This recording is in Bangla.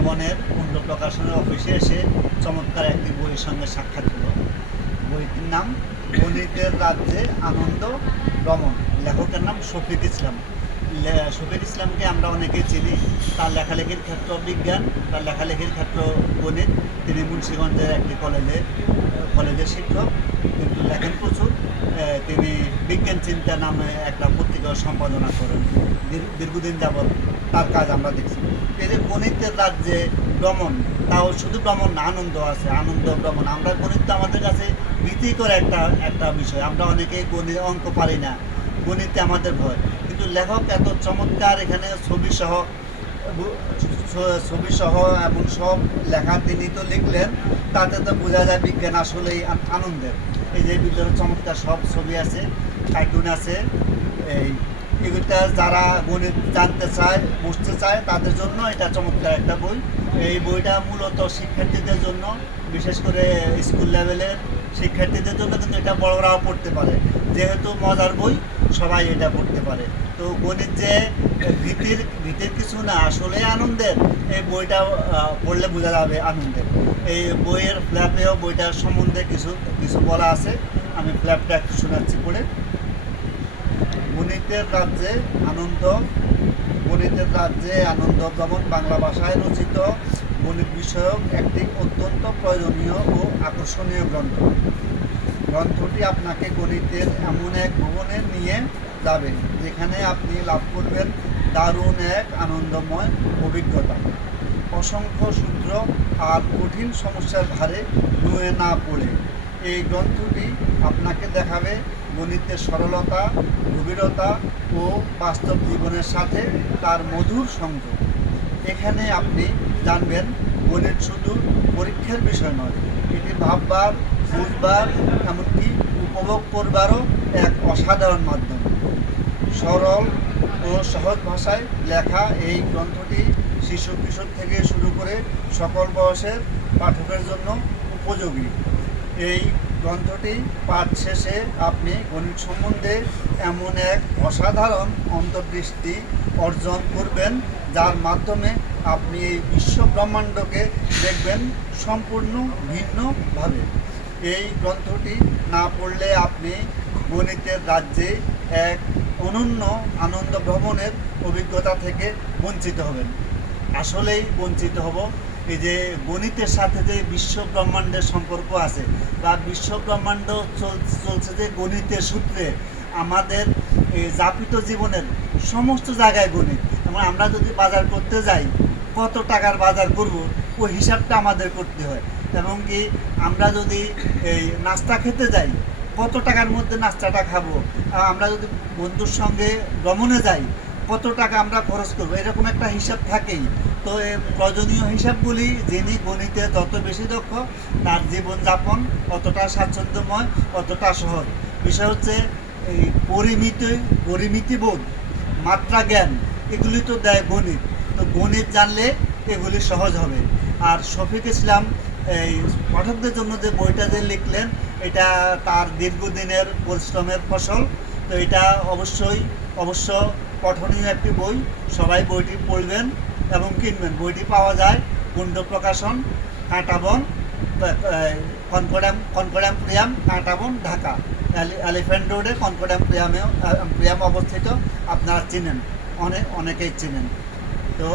কাঁটাবনের কুণ্ড প্রকাশনের অফিসে এসে চমৎকার একটি বইয়ের সঙ্গে সাক্ষাৎ হলো। বইটির নাম গণিতের রাজ্যে আনন্দ ভ্রমণ। লেখকের নাম শফিক ইসলাম। শফিক ইসলামকে আমরা অনেকেই চিনি, তার লেখালেখির ক্ষেত্র বিজ্ঞান, তার লেখালেখির ক্ষেত্র গণিত। তিনি মুন্সিগঞ্জের একটি কলেজের শিক্ষক, কিন্তু লেখেন প্রচুর। তিনি বিজ্ঞান চিন্তা নামে একটা পত্রিকা সম্পাদনা করেন। দীর্ঘদিন যাবৎ তার কাজ আমরা দেখছি। এই যে গণিতের রাজ্যে ভ্রমণ, তাও শুধু ভ্রমণ না, আনন্দ আছে, আনন্দ ভ্রমণ। আমরা গণিত তো আমাদের কাছে ভীতিকর একটা বিষয়। আমরা অনেকেই গণিত অঙ্ক পারি না, গণিতে আমাদের ভয়। কিন্তু লেখক এত চমৎকার এখানে ছবি সহ এবং সব লেখা তিনি তো লিখলেন, তাতে তো বোঝা যায় বিজ্ঞান আসলেই আনন্দের। এই যে ভিতরে চমৎকার সব ছবি আছে, কার্টুন আছে। এগুলোটা যারা গণিত জানতে চায়, বুঝতে চায়, তাদের জন্য এটা চমৎকার একটা বই। এই বইটা মূলত শিক্ষার্থীদের জন্য, বিশেষ করে স্কুল লেভেলের শিক্ষার্থীদের জন্য, কিন্তু এটা বড়রাও পড়তে পারে। যেহেতু মজার বই, সবাই এটা পড়তে পারে। তো গণিত যে ভীতির কিছু না, আসলে আনন্দের। এই বইটা পড়লে বোঝা যাবে আনন্দের। এই বইয়ের ফ্ল্যাপেও বইটার সম্বন্ধে কিছু কিছু বলা আছে। আমি ফ্ল্যাপটা একটু শোনাচ্ছি পড়ে। গণিতের রাজ্যে আনন্দ ভ্রমণ বাংলা ভাষায় রচিত গণিত বিষয়ক একটি অত্যন্ত প্রয়োজনীয় ও আকর্ষণীয় গ্রন্থ। গ্রন্থটি আপনাকে গণিতের এমন এক ভবনে নিয়ে যাবে যেখানে আপনি লাভ করবেন দারুণ এক আনন্দময় অভিজ্ঞতা। অসংখ্য সূত্র আর কঠিন সমস্যার ভারে নুয়ে না পড়ে এই গ্রন্থটি আপনাকে দেখাবে গণিতের সরলতা, গভীরতা ও বাস্তব জীবনের সাথে তার মধুর সংযোগ। এখানে আপনি জানবেন গণিত শুধু পরীক্ষার বিষয় নয়, এটি ভাববার, বুঝবার, এমনকি উপভোগ করবারও এক অসাধারণ মাধ্যম। সরল ও সহজ ভাষায় লেখা এই গ্রন্থটি শিশু কিশোর থেকে শুরু করে সকল বয়সের পাঠকের জন্য উপযোগী। এই গ্রন্থটি পাঠ শেষে আপনি গণিত সম্বন্ধে এমন এক অসাধারণ অন্তর্দৃষ্টি অর্জন করবেন, যার মাধ্যমে আপনি এই বিশ্ব ব্রহ্মাণ্ডকে দেখবেন সম্পূর্ণ ভিন্নভাবে। এই গ্রন্থটি না পড়লে আপনি গণিতের রাজ্যে এক অনন্য আনন্দ ভ্রমণের অভিজ্ঞতা থেকে বঞ্চিত হবেন। আসলেই বঞ্চিত হব। এই যে গণিতের সাথে যে বিশ্ব ব্রহ্মাণ্ডের সম্পর্ক আছে, বা বিশ্ব ব্রহ্মাণ্ড চলছে যে গণিতের সূত্রে, আমাদের এই যাপিত জীবনের সমস্ত জায়গায় গণিত। এবং আমরা যদি বাজার করতে যাই, কত টাকার বাজার করব, ওই হিসাবটা আমাদের করতে হয়। এবং কি আমরা যদি এই নাস্তা খেতে যাই, কত টাকার মধ্যে নাস্তাটা খাবো, আমরা যদি বন্ধুর সঙ্গে ভ্রমণে যাই, কত টাকা আমরা খরচ করবো, এরকম একটা হিসাব থাকেই। তো এই প্রয়োজনীয় হিসাবগুলি যিনি গণিতে যত বেশি দক্ষ, তার জীবনযাপন অতটা স্বাচ্ছন্দ্যময়, অতটা সহজ। বিষয় হচ্ছে এই পরিমিতিবোধ, মাত্রা জ্ঞান, এগুলি তো দেয় গণিত। তো গণিত জানলে এগুলি সহজ হবে। আর শফিক ইসলাম এই পাঠকদের জন্য যে বইটা যে লিখলেন, এটা তার দীর্ঘদিনের পরিশ্রমের ফসল। তো এটা অবশ্য পঠনীয় একটি বই। সবাই বইটি পড়বেন এবং কিনবেন। বইটি পাওয়া যায় কুণ্ড প্রকাশন, কাঁটাবন, কনকর্ডাম কাঁটাবন, ঢাকা। এলিফ্যান্ট রোডে কনকর্ডাম অবস্থিত। আপনারা চিনেন, অনেকেই চিনেন। তো